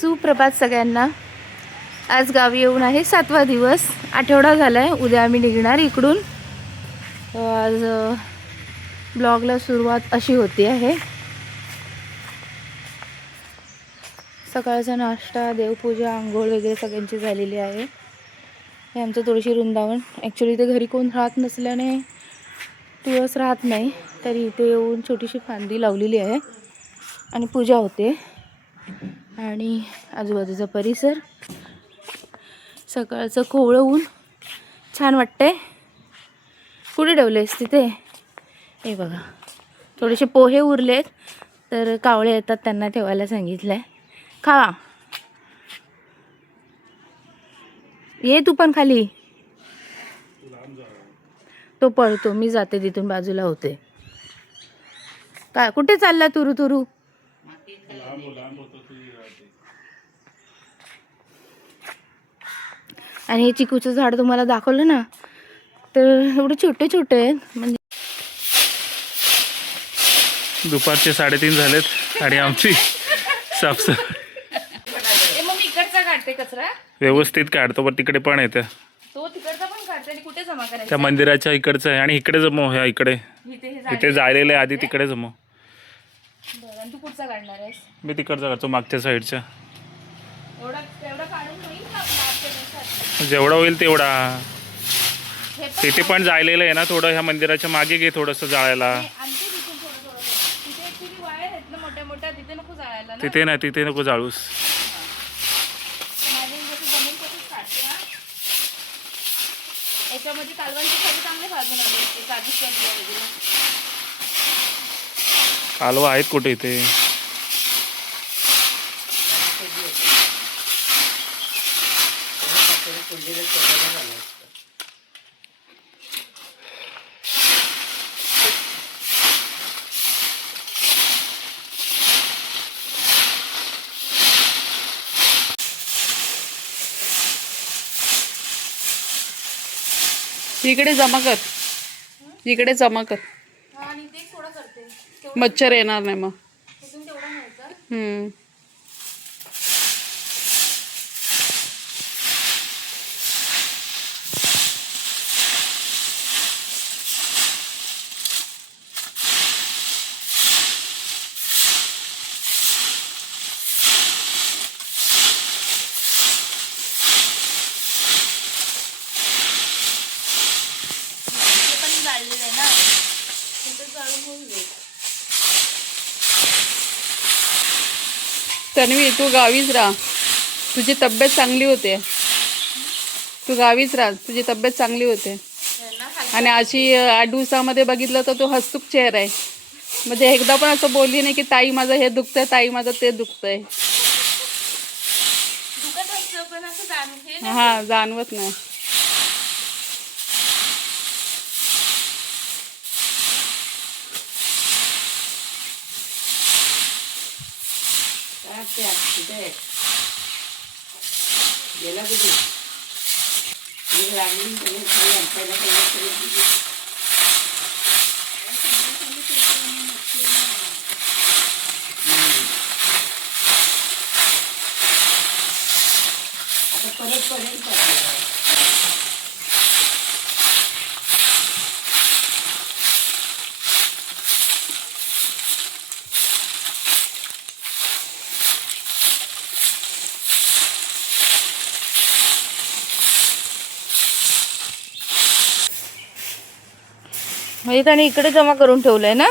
सुप्रभात सगळ्यांना. आज गावी येऊन आहे 7वा दिवस. आठवडा झाला आहे. उद्या आम्ही निघणार इकडून. आज ब्लॉगला सुरुवात अशी होती आहे. सकाळचा नाश्ता, देवपूजा, आंघोळ वगैरे सगळ्यांची झालेली आहे. हे आमचं तुळशी वृंदावन. ॲक्च्युली इथे घरी कोण राहत नसल्याने तुळस राहत नाही, तरी इथे येऊन छोटीशी फांदी लावलेली आहे आणि पूजा होते. आणि आजूबाजूचा परिसर, सकाळचं कोवळं ऊन छान वाटतंय. कुठे ठेवलेस? तिथे. हे बघा, थोडेसे पोहे उरलेत तर कावळे येतात, त्यांना ठेवायला सांगितलंय. खा, ये तू पण खाली. तो पळतो, मी जाते तिथून, बाजूला होते. काय कुठे चालला तुरू तुरू? आणि हे चिकूचं झाड तुम्हाला दाखवलं ना, तर एवढे छोटे छोटे आहेत. म्हणजे दुपारचे 3:30 झालेत आणि आमची साफसफाई मग इकडचा काढते कचरा व्यवस्थित काढतो, पण तिकडे पण येतं. तो तिकडचा पण काढते आणि कुठे जमा करायचा? त्या मंदिराच्या इकडचं आहे आणि इकडे जमव. ह्या इकडे इथे जायलेलं आहे, आधी तिकडे जमव. बरं, आणि तू कुठचा काढणार आहेस? मी तिकडचा काढतो, मागच्या साईडच्या. एवढा काढून होईल का आपल्या देशात? जेवढा होईल तेवढा. हे पण तिथे पण जायलेलं आहे ना थोडं. ह्या मंदिराच्या मागे घे थोडंसं जाळायला. आणते तिथून थोडं थोडं. तिथे ऍक्च्युली वायर आहेत ना मोठ्या मोठ्या, तिथे नको जायला ना. तिथे नाही, तिथे नको जाळूस. माझे जसं जमेल तसंच काढते. हा, याच्यामध्ये कालवांचे सगळे चांगले भाजून आले असते, काजूच्या बिया वगैरे. कालवा आहेत कुठे इथे? इकडे जमा कर, इकडे जमा कर. आणि ते थोडं करते, मच्छर येणार नाही मग. तिथून तेवढं न्यायचं. तन्वी, तू गावीच राहा, तुझी तब्येत चांगली होते. तू गावीच राहा, तुझी तब्येत चांगली होते. आणि अशी 8 दिवसामध्ये बघितलं तर तू हसतूक चेहरा आहे. म्हणजे एकदा पण असं बोलली नाही की ताई माझं हे दुखतंय, ताई माझं ते दुखतंय. हा, जाणवत नाही. म्हणजे त्याने इकडे जमा करून ठेवलंय ना.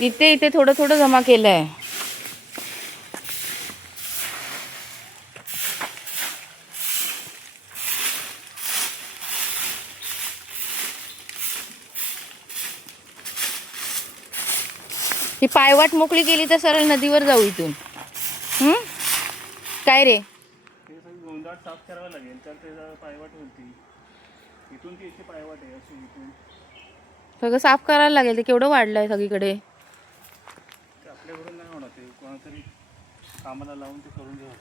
इथे थोडं थोडं जमा केलंय. ही पायवाट मोकळी केली तर सरळ नदीवर जाऊ इथून. काय रे? साफ करावं लागेल तर ते पायवाट होती. इथून ती इथे पायवाट आहे अशी. इथून सगळं साफ करायला लागेल. ते केवढं वाढलंय सगळीकडे. आपल्याकडून नाही होणार, ते कोणातरी कामाला लावून ते करून घ्यावं.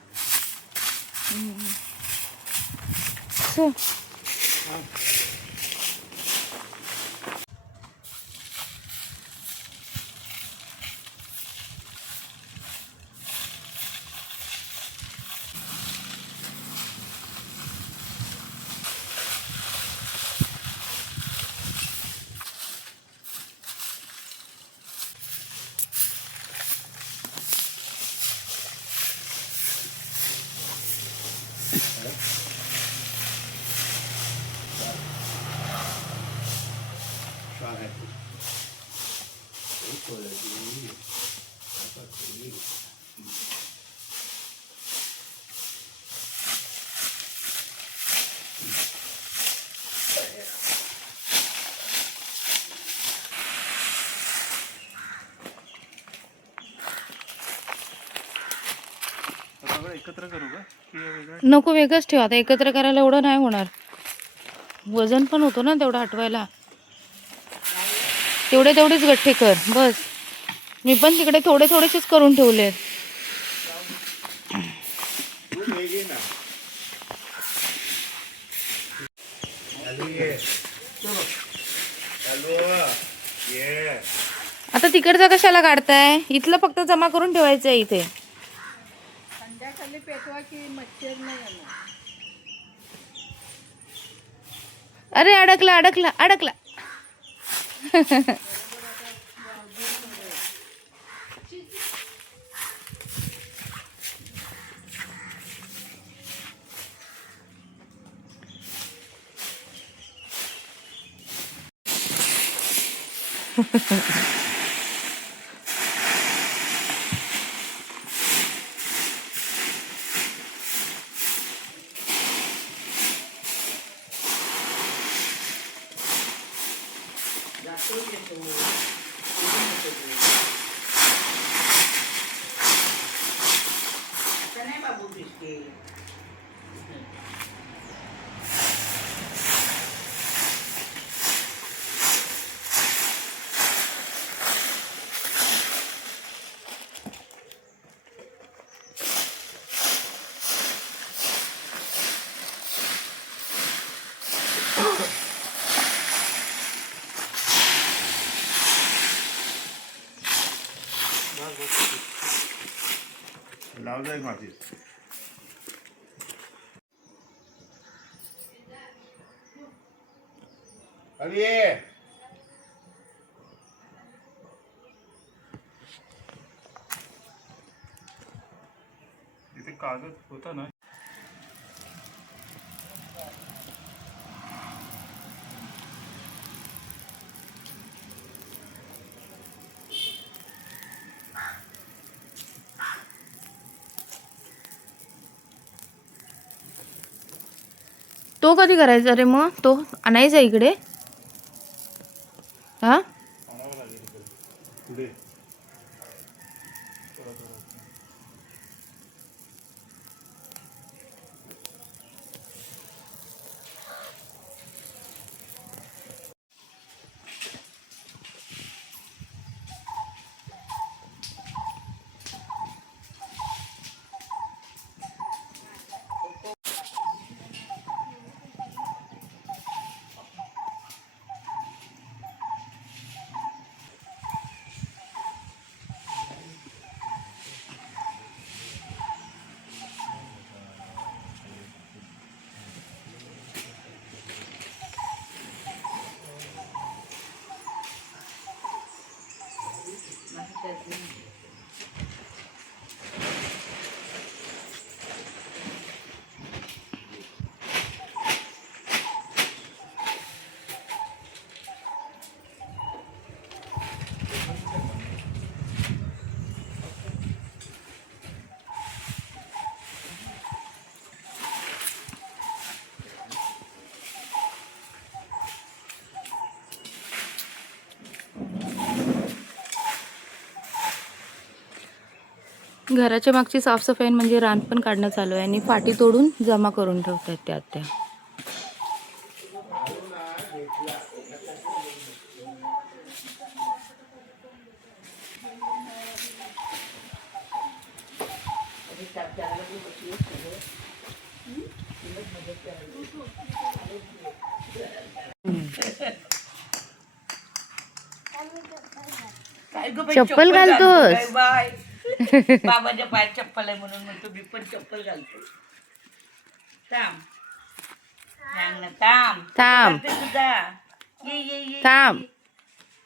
सगळं एकत्र करू का की वेगळं? नको, वेगळंच ठेव. आता एकत्र करायला एवढं नाही होणार. वजन पण होतो ना तेवढं हटवायला. तेवढेच गठ्ठे कर बस. मी पण तिकडे थोडेच करून ठेवलेत. आता तिकडचा कशाला काढताय? इथलं फक्त जमा करून ठेवायचं आहे इथे. संध्याकाळी पेटवा की मच्छर नाही येणार. अरे अडकला. लाव जाय माती. अरे इथे कागद होता ना. तो कधी करायचा रे मग? तो आणायचा इकडे? हा, आणावं लागेल इकडे. पुढे घराच्या मागची साफसफाई म्हणजे रान पण काढणं चालू आहे आणि फाटी तोडून जमा करून ठेवतात त्या. चप्पल घालतोस? बाबाच्या पायात चप्पल आहे म्हणून म्हणतो मी पण चप्पल घालतो. थांब थांब थांब तुझा ये थांब.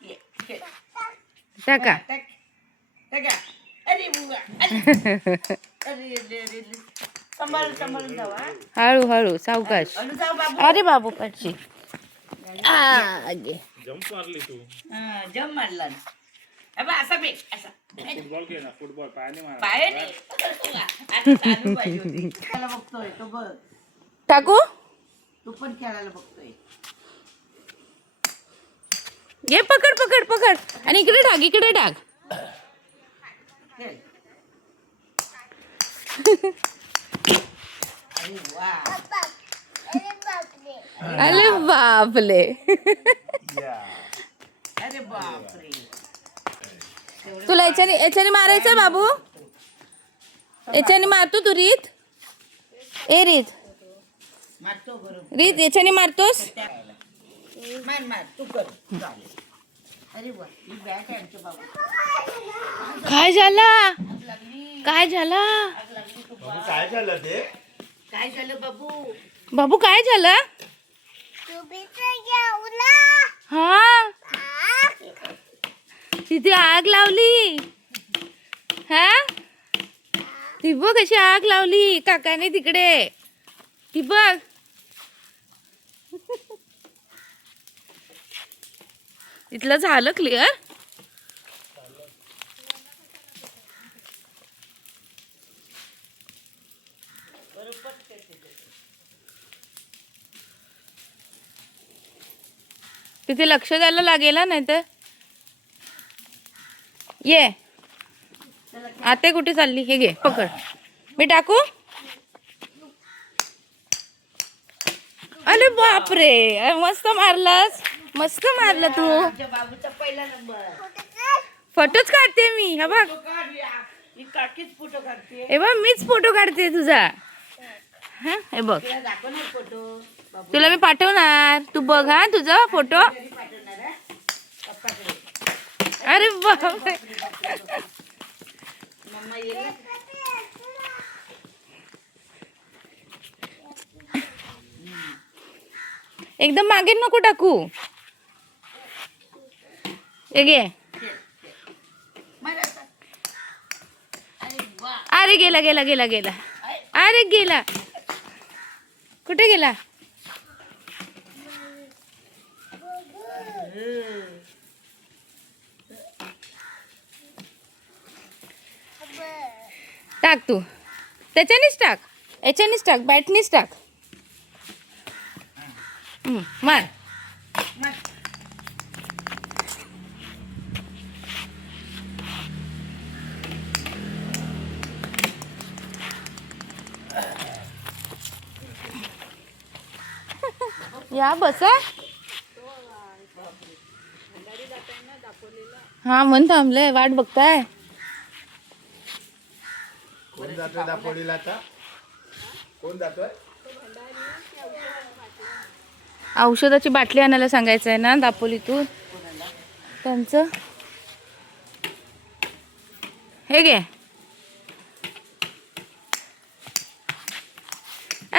ये टाका. अरे बुवा अरे सांभाळून जावा. हळू सावकाश. हळू जाऊ बाबू. अरे बाबू पाठची. जंप मारली तू. जम मारला ना. अबा असा बे असा फुटबॉल खेळ ना. फुटबॉल पायाने मार. पायाने आता चालू पाहिजे होती. खेळायला बघतोय तो बघ. टाकू? तू पण खेळायला बघतोय. ये पकड आणि इकडे टाक. खेळ. अरे वा अरे बापले. अरे बापरे तुला याच्याने मारायचं बाबू. याच्याने मारतो तू रीत. ए रीत मारतो बरोबर रीत याच्याने मारतोस. मार मार तू कर चालेल. अरे वा ही बॅट आहे आमच्या बाबू. काय झाला आग लागली काय झाला आग लागली तू काय झालं ते? काय झालं बाबू. बाबू काय झालं. हा तिथे आग लावली. हा ती बघ कशी आग लावली काकाने तिकडे. ती बघ इथलं झालं क्लिअर. तिथे लक्ष द्यायला लागेल नाही तर. ये आते कुठे चालली. हे घे पकड. मी टाकू. अरे बापरे मस्त मारलास. मस्त मारलं तू. आमच्या बाबूचा पहिला नंबर. फोटोच काढते मी. हे बघ फोटो काढ या. ही काकीच फोटो काढते. हे बघ मीच फोटो काढते तुझा. हा हे बघ तुला दाखवणार फोटो बाबू तुला मी पाठवणार. तू बघ हा तुझा फोटो. घरी पाठवणार आहे पप्पाकडे. अरे बापरे मम्मा येईल ना? एकदम मागे नको टाकू. हे घे. मार आता. अरे वा अरे गेला गेला गेला गेला. अरे गेला. कुठे गेला. टाक तू. त्याच्यानेच टाक. याच्यानेच टाक. बॅटनीच टाक. मार. मार. या बसा. हा मन थांबलंय वाट बघताय. कोण जातोय दापोलीला आता? कोण जातोय? औषधाची बाटली आणायला सांगायचं आहे ना दापोलीतून त्यांचं. हे घे.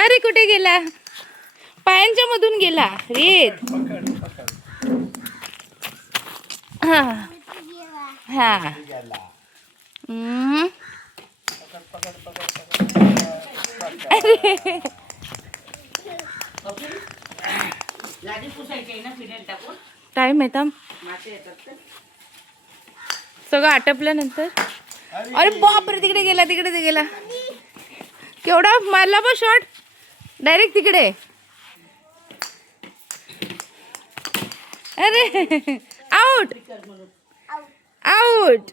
अरे कुठे गेला. पायांच्या मधून गेला रेत. हा हा अरे लादी पुसायची आहे ना फिनेल टाकून. टाइम आहे थांब. मासे येतात तर. सगळं आटपल्यानंतर. अरे बापरे तिकडे गेला तिकडे ते गेला. केवढा मारला बा शॉट डायरेक्ट तिकडे. अरे आउट आउट.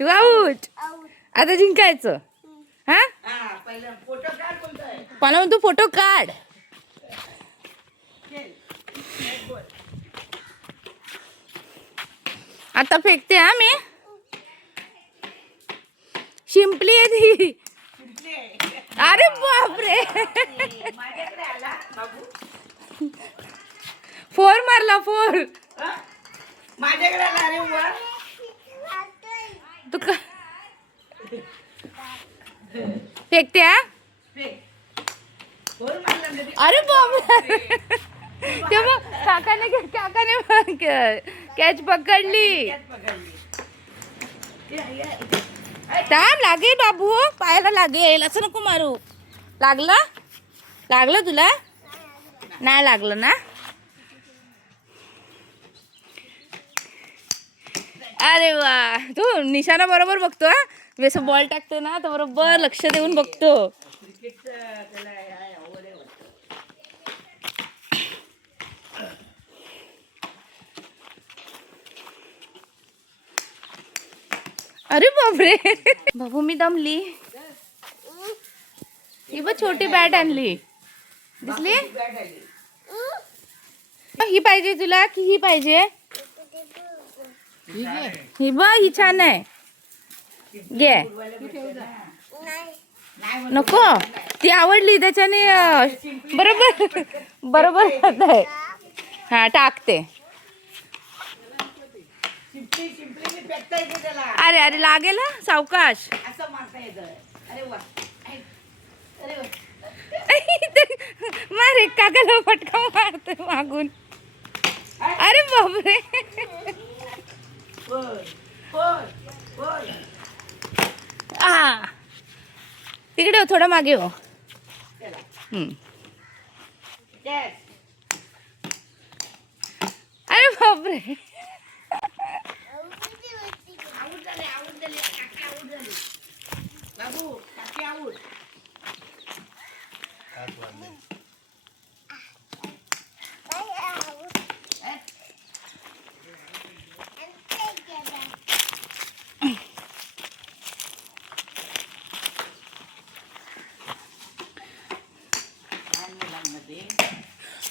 तू आउट. आता जिंकायचं. हा हा पहिला फोटो काढ बोलतोय. मला म्हणतो फोटो काढ. आता फेकते हा मी. शिंपली आहे ती. अरे बापरे माझ्याकडे आला बाबू. 4 मारला 4. हा? माझ्याकडे आला. अरे वा तू का फेकते हा. फोन मारला ना रे. अरे बापरे तेव्हा काकाने कॅच पकडली. पकडली. थांब लागेल बाबू. पायाला लागेल. असं नको मारू. लागलं तुला. नाही लागलं ना. अरे वा तू निशाणा बरोबर बघतो. हा मी असं बॉल टाकतो ना तर बरोबर लक्ष देऊन बघतो. क्रिकेटचं त्याला आहे आवड आहे वाटतं. अरे बापरे बाबू मी दमली. ही बघ छोटी बॅट आणली, दिसली? बॅट आली. ही पाहिजे तुला की ही पाहिजे? ही बघ, ही छान आहे, घे. नको, ती आवडली त्याच्याने बरोबर बरोबर राहत आहे. हा टाकते. शिंपलीने फेकता येते त्याला, अरे अरे लागेल हा, सावकाश. असं मारता येतं. अरे वा, अरे वा. मारे काकाला फटका मारतोय मागून. अरे बापरे. होय होय होय. आ तिकडे हो, थोडं मागे हो. चला. हम्म. Yes. अरे बापरे. आऊट झाले, आऊट झाले, काकी आऊट झाली. बाबू, काकी आऊट.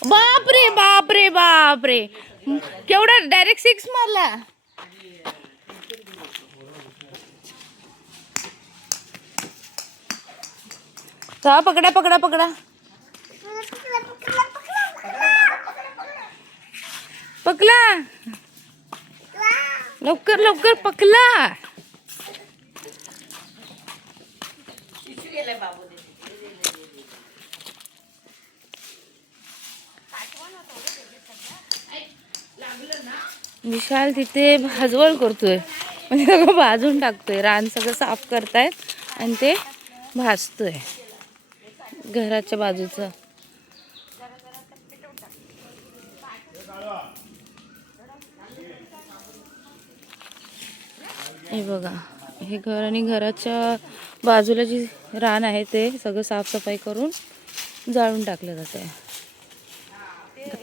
बापरे बापरे बापरे, केवढा डायरेक्ट 6 मारला. चला पकडा पकडा पकडा पकला, लवकर लवकर पकला. शिशू गेलाय बाबू. विशाल तिथे भाजवळ करतोय, म्हणजे सगळं भाजून टाकतोय. रान सगळं साफ करतायत आणि ते भाजतोय घराच्या बाजूचं. हे बघा, हे घर आणि घराच्या बाजूला जी रान आहे ते सगळं साफसफाई करून जाळून टाकलं जाते.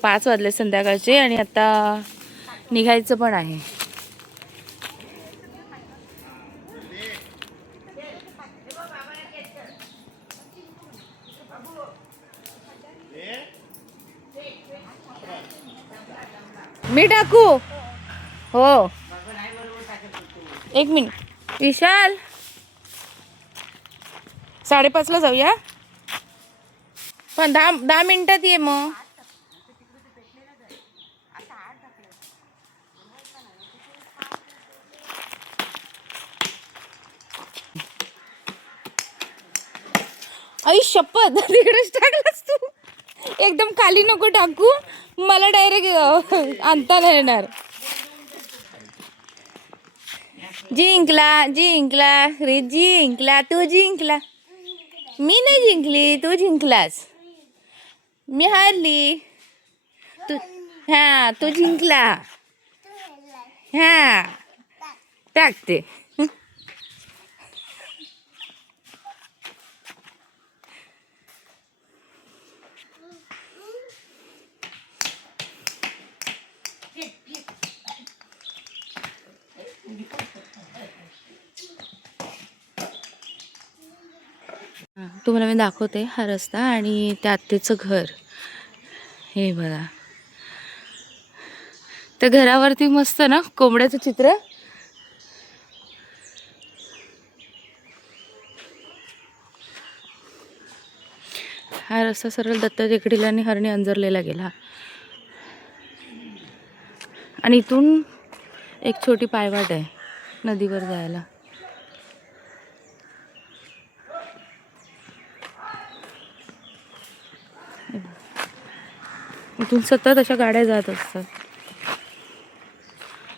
5 वाजले संध्याकाळचे आणि आता निघायचं पण आहे. मी टाकू? हो, 1 मिनिट. विशाल 5:30ला जाऊया, पण 10 मिनिटात ये मग. आई शपथ, तिकडेच टाकलास तू. एकदम खाली नको टाकू, मला डायरेक्ट आणता नाही येणार. जिंकला जिंकला रे, जिंकला तू, जिंकला. मी नाही जिंकली, तू जिंकलास. मी हारली, तू. हा, तू जिंकला. हा टाकते. तुम्हाला मी दाखवते हा रस्ता आणि त्या आत्तेचं घर. हे बघा, त्या घरावरती मस्त ना कोंबड्याचं चित्र. हा रस्ता सरळ दत्त टेकडीला आणि हरणी अंजरलेला गेला आणि इथून एक छोटी पायवाट आहे नदीवर जायला. इथून सतत अशा गाड्या जात असतात.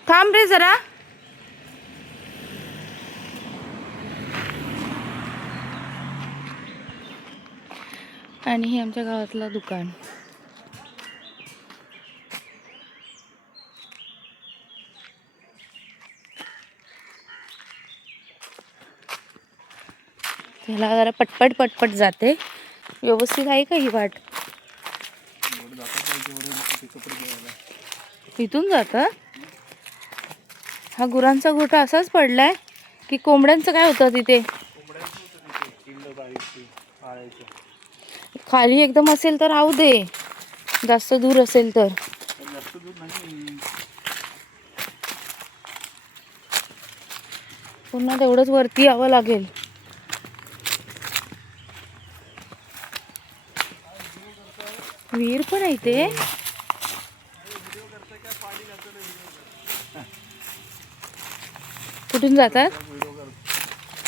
थांब रे जरा. आणि हे आमच्या गावातलं दुकान. त्याला जरा पटपट पटपट जाते. व्यवस्थित आहे का ही वाट? इथून जातात. हा गुरांचा गोठा असाच पडलाय की कोंबड्यांचं काय होतं तिथे? गाळायचं. खाली एकदम असेल तर राहू दे, जास्त दूर असेल तर. पण जास्त दूर नाही. पुन्हा तेवढंच वरती यावं लागेल. विहीर पण आहे ते. कुठून जातात?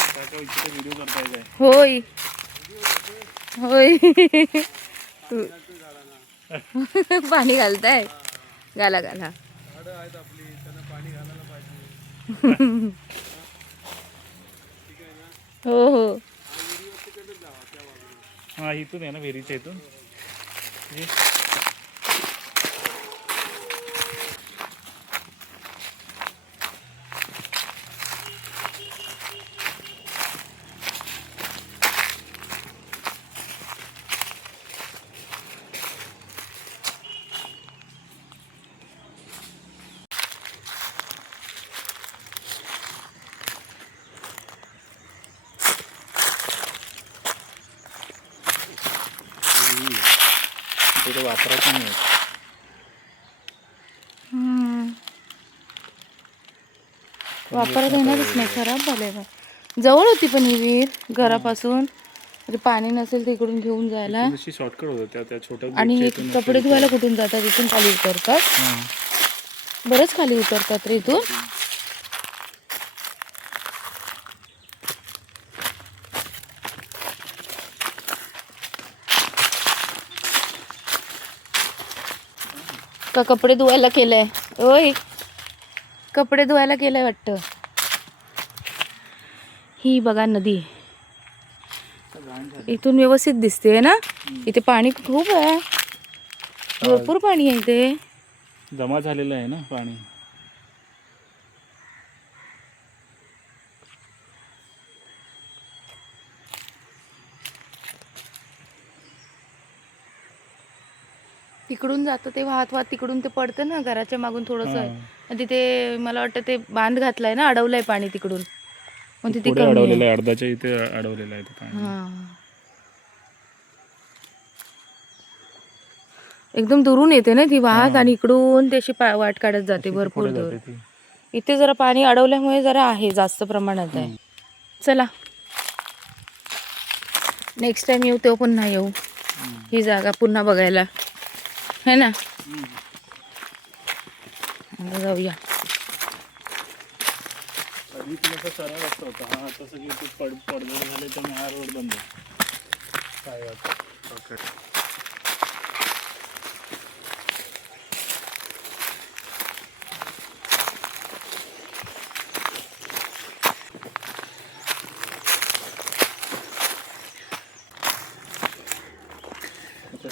काय व्हिडिओ करताय काय? होय होय. पाणी घालताय? घाला घाला. हो हो. हा इथून आहे ना, विहिरीच्या इथून. ते वापरायचं नाही. वापरत येणारच नाही, खराब झालंय बा. जवळ होती पण ही विहीर घरापासून, म्हणजे पाणी नसेल तिकडून घेऊन जायला. शॉर्टकट होतं त्या छोट्या. आणि हे कपडे धुवायला कुठून जातात? इथून खाली उतरतात. बरंच खाली उतरतात रे इथून. का कपडे धुवायला केलंय? ओय, कपडे धुवायला केलंय वाटतं. ही बघा नदी इथून व्यवस्थित दिसते ना. इथे पाणी खूप आहे, भरपूर पाणी आहे इथे. जमा झालेलं आहे ना पाणी. तिकडून जातं ते वाहत वाहत तिकडून ते पडतं ना घराच्या मागून थोडंसं आहे. आणि तिथे मला वाटतं ते बांध घातलाय ना, अडवलंय पाणी तिकडून, मग तिथे पुढे कमी अडवलेलं आहे. आहे, अर्धाच्या इथे अडवलेलं आहे ते पाणी. हा, एकदम दुरून येते ना ती वाहत, आणि इकडून त्याची वाट काढत जाते भरपूर पुढे दूर. जाते ती. इथे जरा पाणी अडवल्यामुळे जरा आहे, जास्त प्रमाणात आहे. चला नेक्स्ट टाइम येऊ तेव्हा पुन्हा येऊ ही जागा पुन्हा बघायला, है ना. आता जाऊया. आधी तुला सरळ रस्ता होता. हा तसं की ते पडझड झाले तर हा रोड बंद काय वाटतं.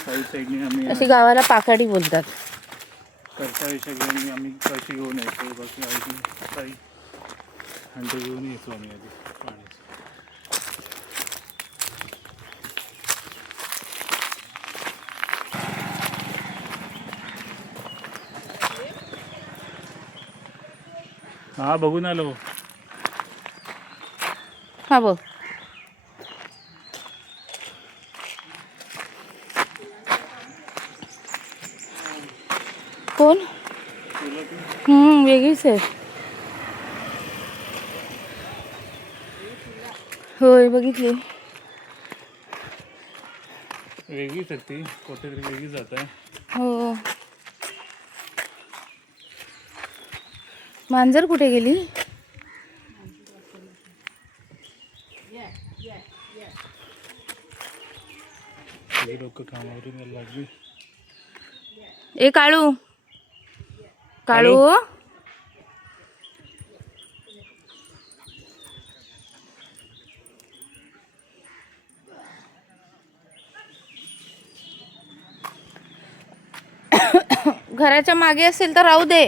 साईड साईडने आम्ही अशी गावाला पाकाडी बोलतात. करता विषय घेऊन आम्ही कशी घेऊन यायचो. बाकी आधी काही हंडे घेऊन यायचो आम्ही आधी पाण्याचं. हा बघून आलो. हा बघ, कोण? वेगळीच आहे. होय बघितली. वेगळीच आहे ती, कुठेतरी वेगळी जात आहे. हो. मांजर कुठे गेली? लोक कामावरून यायला लागली. ए काळू, काळू, घराच्या मागे असेल तर राहू दे.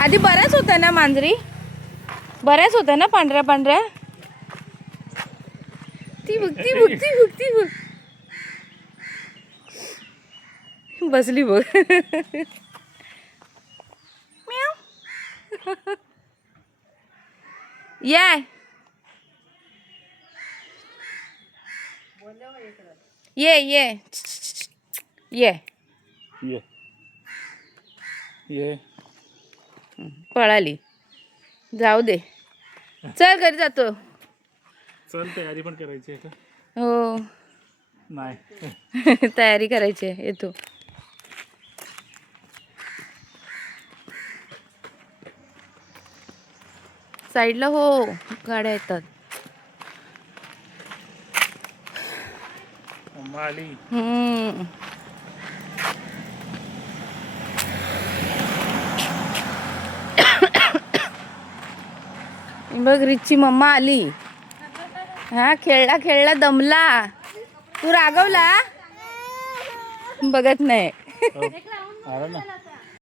आधी बऱ्याच होत्या ना मांजरी, बऱ्याच होत्या ना पांढऱ्या पांढऱ्या. ती बघ ती बघ ती बघ ती बघ बसली बघ. म्याव. ये ये ये ये ये ये पळाली. जाऊ दे, चल घरी जातो. चल तयारी पण करायची आहे का? हो नाही. तयारी करायची आहे. येतो. साईडला हो, गाड्या येतात. मम्मा आली. हम्म. बघ रिची मम्मा आली. हा खेळला खेळला दमला. तू रागवला बघत नाही. आला ना.